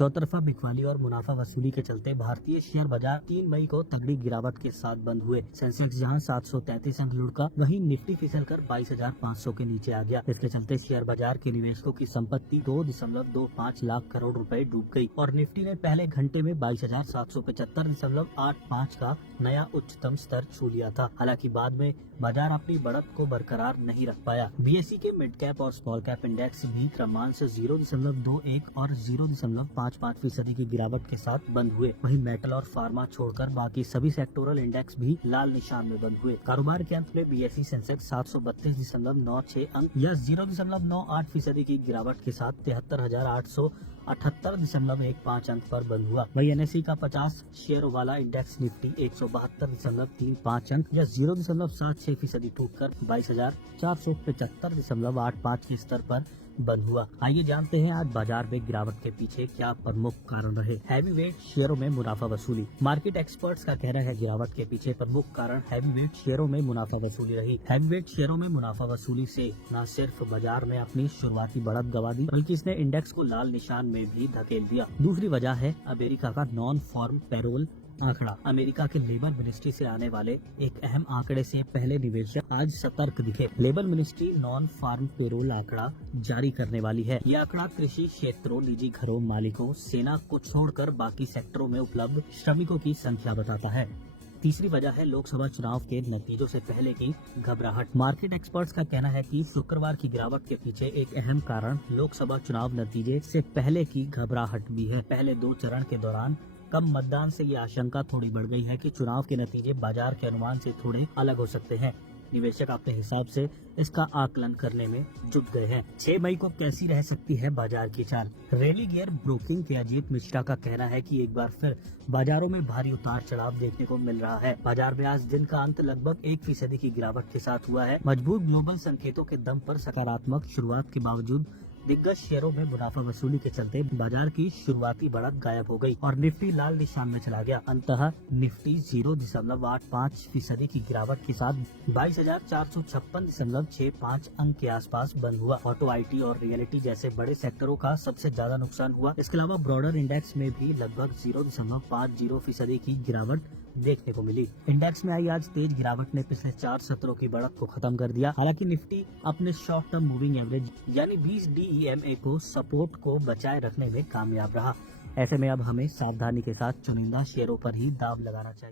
चौतरफा बिकवाली और मुनाफा वसूली के चलते भारतीय शेयर बाजार 3 मई को तगड़ी गिरावट के साथ बंद हुए। सेंसेक्स जहां 733 अंक लुढ़का, वहीं निफ्टी फिसलकर 22,500 के नीचे आ गया। इसके चलते शेयर बाजार के निवेशकों की संपत्ति 2.25 लाख करोड़ रुपए डूब गई और निफ्टी ने पहले घंटे में 22,775.85 का नया उच्चतम स्तर छू लिया था। हालांकि बाद में बाजार अपनी बढ़त को बरकरार नहीं रख पाया। बीएसई के मिड कैप और स्मॉल कैप इंडेक्स भी क्रममान से 0.21 और 0.55% की गिरावट के साथ बंद हुए। वहीं मेटल और फार्मा छोड़कर बाकी सभी सेक्टोरल इंडेक्स भी लाल निशान में बंद हुए। कारोबार के अंत में बीएसई सेंसेक्स 732.96 अंक या 0.98% की गिरावट के साथ 73,878.15 अंक पर बंद हुआ। वहीं एनएसई का 50 शेयर वाला इंडेक्स निफ्टी 172.35 अंक या 0.76% टूटकर 22,475.85 के स्तर पर बंद हुआ। आइए जानते हैं आज बाजार में गिरावट के पीछे क्या प्रमुख कारण रहे। हैवी वेट शेयरों में मुनाफा वसूली। मार्केट एक्सपर्ट्स का कहना है गिरावट के पीछे प्रमुख कारण हैवी वेट शेयरों में मुनाफा वसूली रही। हैवी वेट शेयरों में मुनाफा वसूली से न सिर्फ बाजार में अपनी शुरुआती बढ़त गवा दी, बल्कि इसने इंडेक्स को लाल निशान में भी धकेल दिया। दूसरी वजह है अमेरिका का नॉन फॉर्म पेरोल आंकड़ा। अमेरिका के लेबर मिनिस्ट्री से आने वाले एक अहम आंकड़े से पहले निवेशक आज सतर्क दिखे। Labour ministry non farm payroll आंकड़ा जारी करने वाली है। यह आंकड़ा कृषि क्षेत्रों, निजी घरों मालिकों, सेना को छोड़कर बाकी सेक्टरों में उपलब्ध श्रमिकों की संख्या बताता है। तीसरी वजह है लोकसभा चुनाव के नतीजों से पहले की घबराहट। मार्केट एक्सपर्ट्स का कहना है कि शुक्रवार की गिरावट के पीछे एक अहम कारण लोकसभा चुनाव नतीजे से पहले की घबराहट भी है। पहले 2 चरण के दौरान कम मतदान से ये आशंका थोड़ी बढ़ गई है कि चुनाव के नतीजे बाजार के अनुमान से थोड़े अलग हो सकते हैं। निवेशक अपने हिसाब से इसका आकलन करने में जुट गए हैं। 6 मई को कैसी रह सकती है बाजार की चाल। रेली गियर ब्रोकिंग के अजीत मिश्रा का कहना है कि एक बार फिर बाजारों में भारी उतार चढ़ाव देखने को मिल रहा है। बाजार में आज दिन का अंत लगभग 1% की गिरावट के साथ हुआ है। मजबूत ग्लोबल संकेतों के दम पर सकारात्मक शुरुआत के बावजूद दिग्गज शेयरों में मुनाफा वसूली के चलते बाजार की शुरुआती बढ़त गायब हो गई और निफ्टी लाल निशान में चला गया। अंततः निफ्टी 0.85% की गिरावट के साथ 22,456.65 अंक के आसपास बंद हुआ। ऑटो, आईटी और रियलिटी जैसे बड़े सेक्टरों का सबसे ज्यादा नुकसान हुआ। इसके अलावा ब्रॉडर इंडेक्स में भी लगभग 0.50% की गिरावट देखने को मिली। इंडेक्स में आई आज तेज गिरावट ने पिछले 4 सत्रों की बढ़त को खत्म कर दिया। हालांकि निफ्टी अपने शॉर्ट टर्म मूविंग एवरेज यानी 20 DEMA को सपोर्ट को बचाए रखने में कामयाब रहा। ऐसे में अब हमें सावधानी के साथ चुनिंदा शेयरों पर ही दाव लगाना चाहिए।